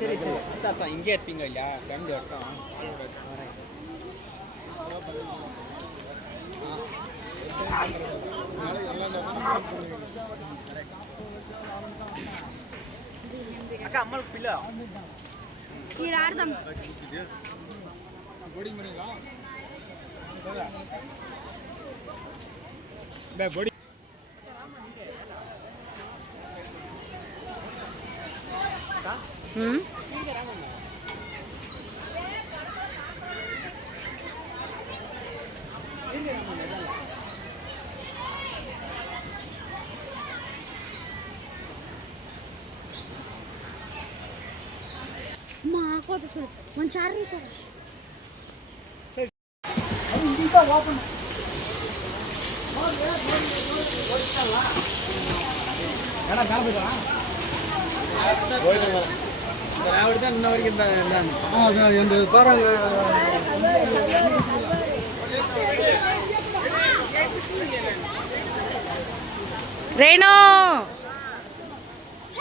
சரி சரி இங்கே இருப்பீங்க இல்லையா ஃபேமிலி வட்டம் அக்கா அம்மாளுக்கு பிள்ளை बोर्डिंग बनेगा मैं बोर्डिंग माँ को तो सुन मंचार नहीं था रेणु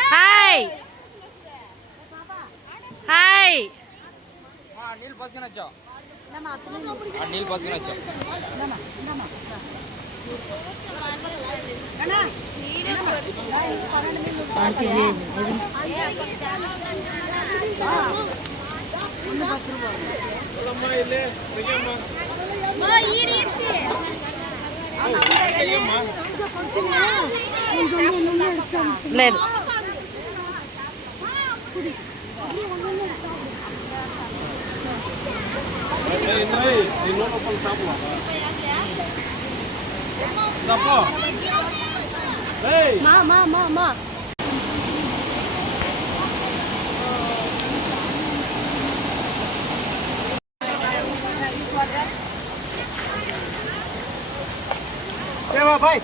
हाय हाय नील पास ना चाहो नील पास ना चाहो आंटी లేదు మా भाई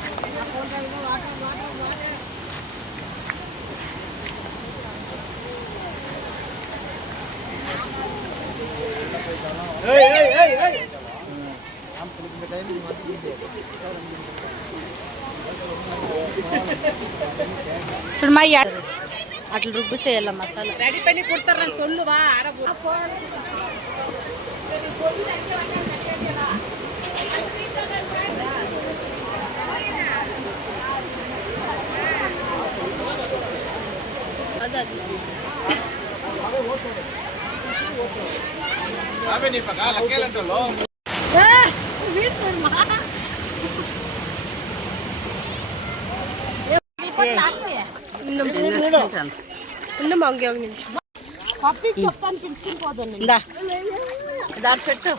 சுடுமா అట్లా రుబ్బిసేయాల మసాలా రెడీ పని కుడతారని சொல்லுவா अबे नहीं पका लगे लो இன்னும் அங்கே ஒரு நிமிஷம் இந்தா దాని పెట్టు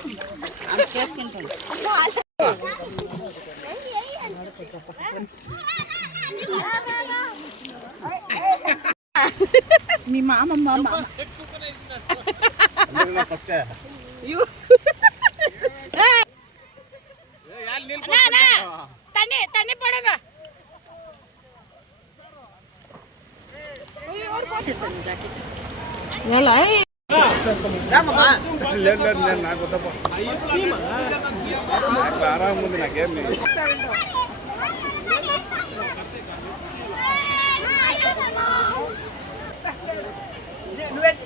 చేసుకుంటాను మీ మామ தண்ணி தண்ணி போடுங்க ఆరాం ఉంది నాకేం నువ్వే